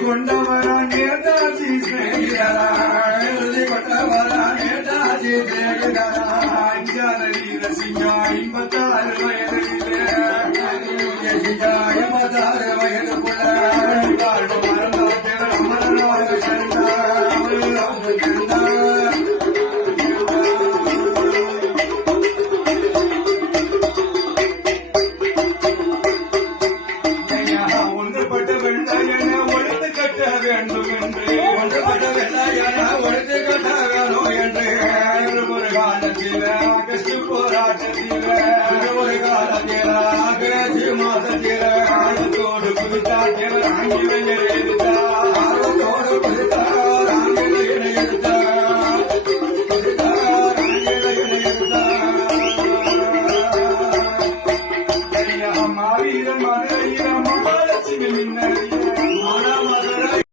கொண்டவரா நேதாஜி கொண்டவரா நேதாஜி அஞ்சாறு ரசிகா 56 வயதிலே 56 வயதுக்குள்ள ஒன்றுபட்ட வெள்ளையன ஒழித்து கட்ட வேண்டும் என்று ஒன்றுபட்ட வெள்ளையன ஒழித்து கட்ட வேணும் என்று ஒரு காலத்தில் ஆகஸ்ட் போராட்டத்தில் ஒரு காலத்தில் ஆகஸ்ட் மாதத்தில் ஆழத்தோடு புதுத்தாக்கியவர் ஆங்கி வெளியெடுத்தார்